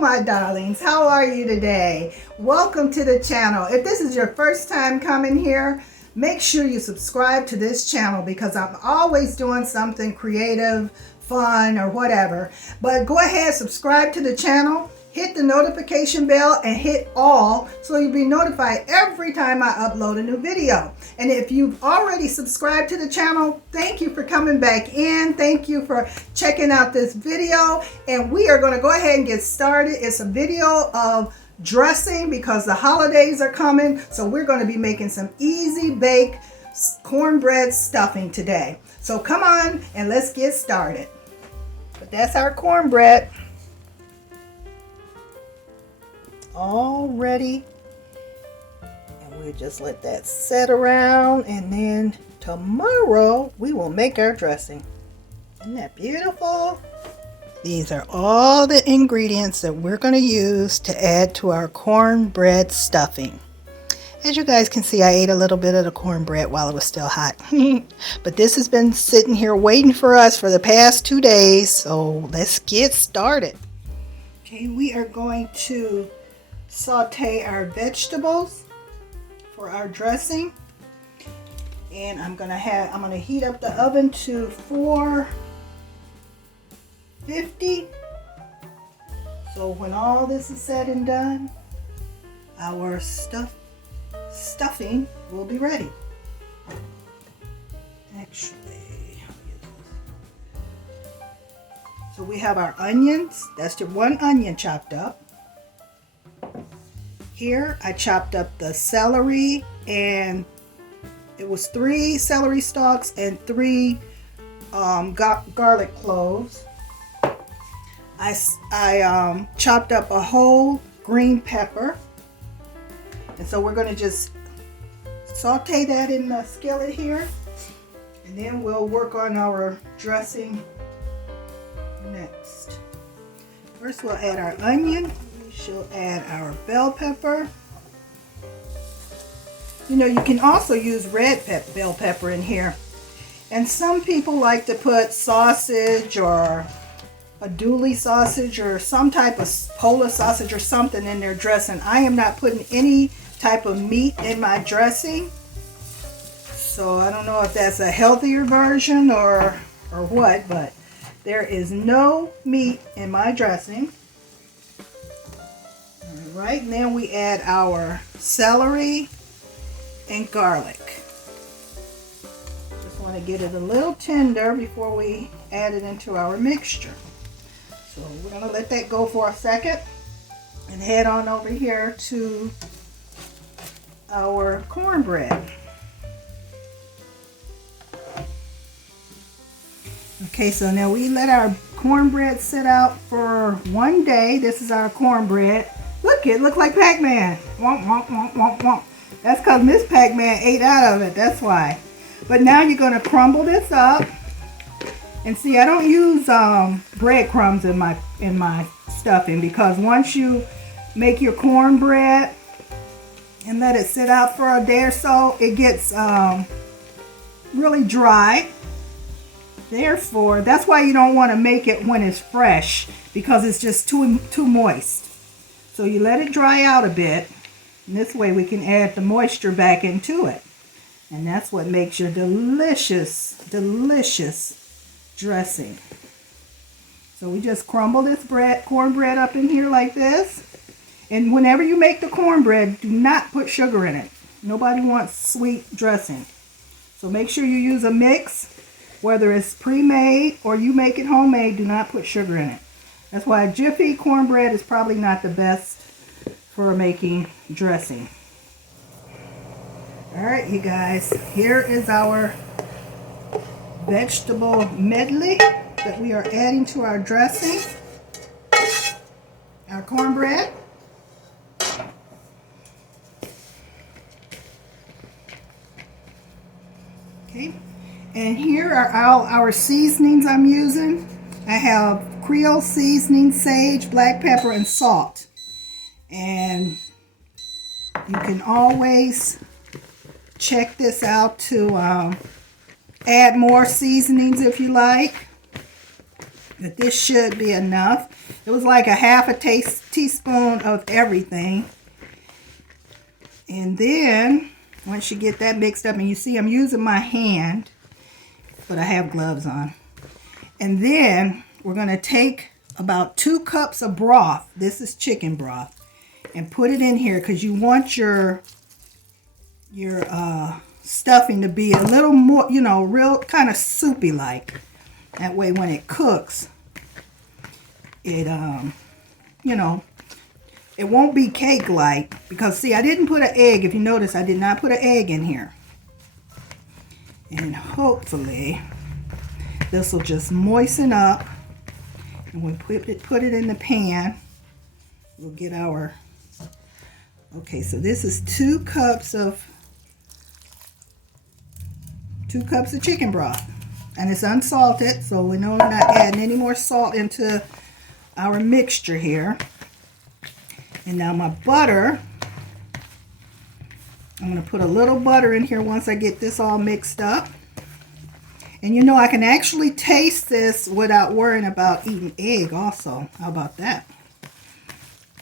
my darlings, how are you today? Welcome to the channel. If this is your first time coming here, make sure you subscribe to this channel because I'm always doing something creative, fun, or whatever. But go ahead, subscribe to the channel, hit the notification bell, and hit all so you'll be notified every time I upload a new video. And if you've already subscribed to the channel, thank you for coming back in. Thank you for checking out this video. And we are going to go ahead and get started. It's a video of dressing because the holidays are coming. So we're going to be making some easy bake cornbread stuffing today. So come on and let's get started. But that's our cornbread. All ready, and we'll just let that set around, and then tomorrow we will make our dressing. Isn't that beautiful? These are all the ingredients that we're going to use to add to our cornbread stuffing. As you guys can see, I ate a little bit of the cornbread while it was still hot. But this has been sitting here waiting for us for the past 2 days, so let's get started. Okay, we are going to saute our vegetables for our dressing, and I'm gonna heat up the oven to 450. So when all this is said and done, our stuffing will be ready. Actually, so we have our onions. That's just one onion chopped up. Here I chopped up the celery, and it was 3 celery stalks and 3 garlic cloves. I chopped up a whole green pepper, and so we're going to just saute that in the skillet here, and then we'll work on our dressing next. First we'll add our onion. She'll add our bell pepper. You know, you can also use red bell pepper in here. And some people like to put sausage or a dooley sausage or some type of Polish sausage or something in their dressing. I am not putting any type of meat in my dressing. So I don't know if that's a healthier version or what, but there is no meat in my dressing. Right, and then we add our celery and garlic. Just want to get it a little tender before we add it into our mixture. So we're going to let that go for a second and head on over here to our cornbread. Okay, so now we let our cornbread sit out for 1 day. This is our cornbread. Look, it looks like Pac-Man. Womp, womp, womp, womp, womp. That's because Miss Pac-Man ate out of it. That's why. But now you're going to crumble this up. And see, I don't use breadcrumbs in my stuffing, because once you make your cornbread and let it sit out for a day or so, it gets really dry. Therefore, that's why you don't want to make it when it's fresh, because it's just too moist. So you let it dry out a bit, and this way we can add the moisture back into it. And that's what makes your delicious, delicious dressing. So we just crumble this cornbread up in here like this. And whenever you make the cornbread, do not put sugar in it. Nobody wants sweet dressing. So make sure you use a mix, whether it's pre-made or you make it homemade. Do not put sugar in it. That's why Jiffy cornbread is probably not the best for making dressing. Alright, you guys, here is our vegetable medley that we are adding to our dressing. Our cornbread. Okay, and here are all our seasonings I'm using. I have Creole seasoning, sage, black pepper, and salt. And you can always check this out to add more seasonings if you like. But this should be enough. It was like a half a teaspoon of everything. And then, once you get that mixed up, and you see I'm using my hand, but I have gloves on. And then, we're going to take about 2 cups of broth. This is chicken broth. And put it in here because you want your stuffing to be a little more, you know, real kind of soupy like. That way when it cooks, it, you know, it won't be cake-like. Because, see, I didn't put an egg. If you notice, I did not put an egg in here. And hopefully, this will just moisten up. And when we put it in the pan, we'll get our... Okay, so this is 2 cups of chicken broth. And it's unsalted, so we know we're not adding any more salt into our mixture here. And now my butter, I'm going to put a little butter in here once I get this all mixed up. And you know, I can actually taste this without worrying about eating egg also. How about that?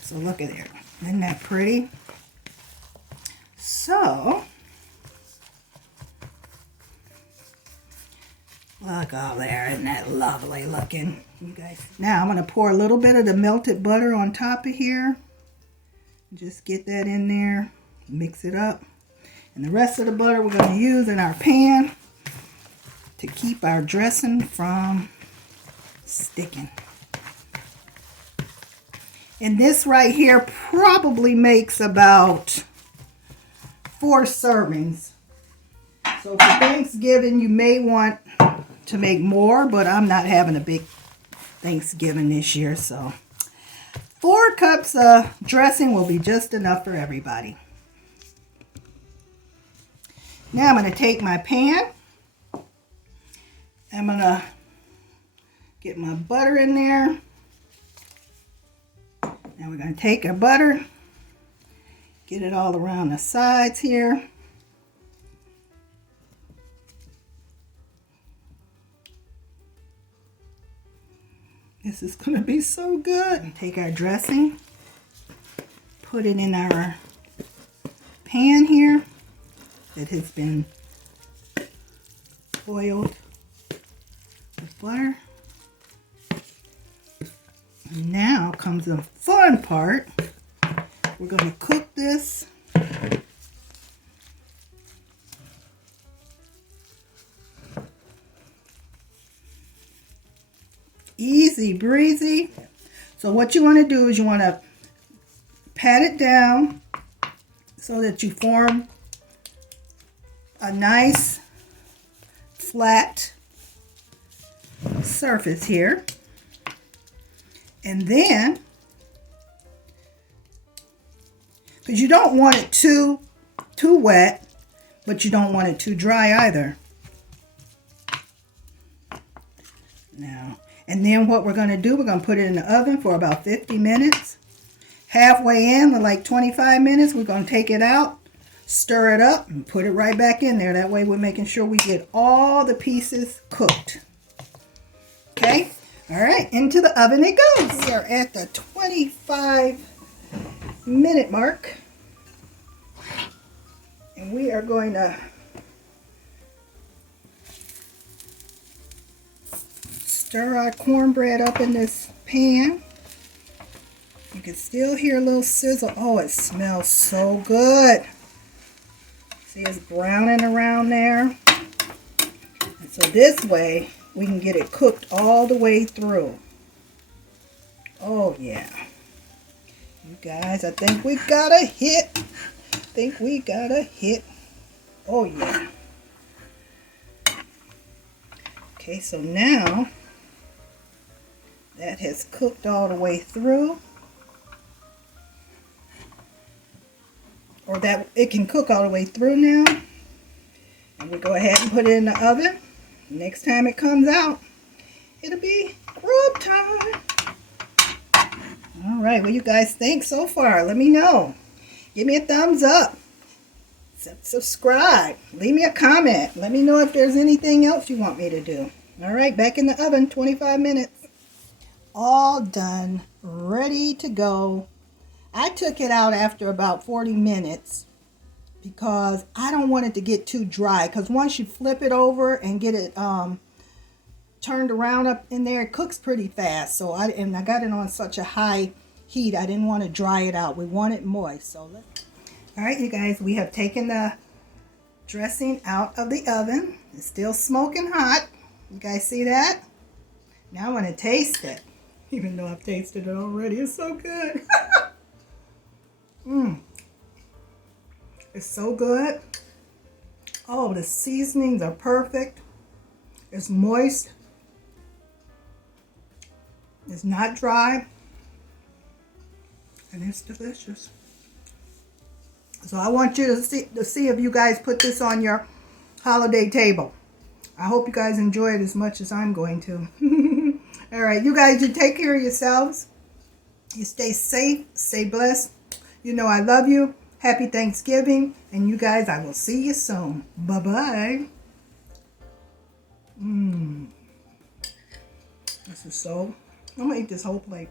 So look at there. Isn't that pretty? So, look all there. Isn't that lovely looking? You guys. Now I'm going to pour a little bit of the melted butter on top of here. Just get that in there. Mix it up. And the rest of the butter we're going to use in our pan to keep our dressing from sticking. And this right here probably makes about 4 servings. So for Thanksgiving, you may want to make more, but I'm not having a big Thanksgiving this year, so 4 cups of dressing will be just enough for everybody. Now I'm going to take my pan. I'm going to get my butter in there. Now we're going to take our butter, get it all around the sides here. This is going to be so good. Take our dressing, put it in our pan here that has been oiled with butter. And now comes the fun part. We're going to cook this easy breezy. So what you want to do is you want to pat it down so that you form a nice flat surface here. And then, because you don't want it too wet, but you don't want it too dry either. Now, and then what we're going to do, we're going to put it in the oven for about 50 minutes. Halfway in, like 25 minutes, we're going to take it out, stir it up, and put it right back in there. That way we're making sure we get all the pieces cooked. Okay? All right, into the oven it goes. We are at the 25-minute mark. And we are going to stir our cornbread up in this pan. You can still hear a little sizzle. Oh, it smells so good. See, it's browning around there. And so this way, we can get it cooked all the way through. Oh, yeah. You guys, I think we got a hit. Oh, yeah. Okay, so now that has cooked all the way through. Or that it can cook all the way through now. And we go ahead and put it in the oven. Next time it comes out, it'll be rub time. All right, what do you guys think so far? Let me know. Give me a thumbs up. Subscribe. Leave me a comment. Let me know if there's anything else you want me to do. All right, back in the oven, 25 minutes. all done, ready to go. I took it out after about 40 minutes because I don't want it to get too dry, because once you flip it over and get it turned around up in there, it cooks pretty fast. So I got it on such a high heat, I didn't want to dry it out. We want it moist. So all right, you guys, we have taken the dressing out of the oven. It's still smoking hot. You guys see that? Now I want to taste it, even though I've tasted it already. It's so good. It's so good. Oh, the seasonings are perfect. It's moist. It's not dry. And it's delicious. So I want you to see if you guys put this on your holiday table. I hope you guys enjoy it as much as I'm going to. All right, you guys, you take care of yourselves. You stay safe, stay blessed. You know I love you. Happy Thanksgiving. And you guys, I will see you soon. Bye-bye. This is so... I'm going to eat this whole plate.